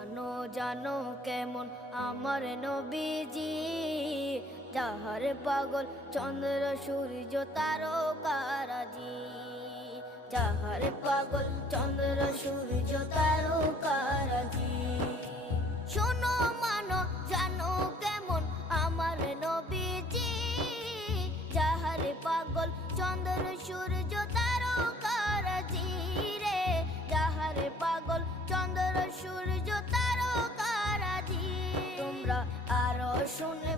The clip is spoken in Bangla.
জানো জানো কেমন আমার নবীজি, যাহার পাগল চন্দ্র সূর্য তারকারাজি। যাহার পাগল চন্দ্র সূর্য তারকারাজি। শোনো মানো জানো কেমন আমার নবীজি, যাহার পাগল চন্দ্র সূর্য তারকারাজি রে। যাহার পাগল চন্দ্র সূর্য তারকারাজি। তোমরা আরো শুনে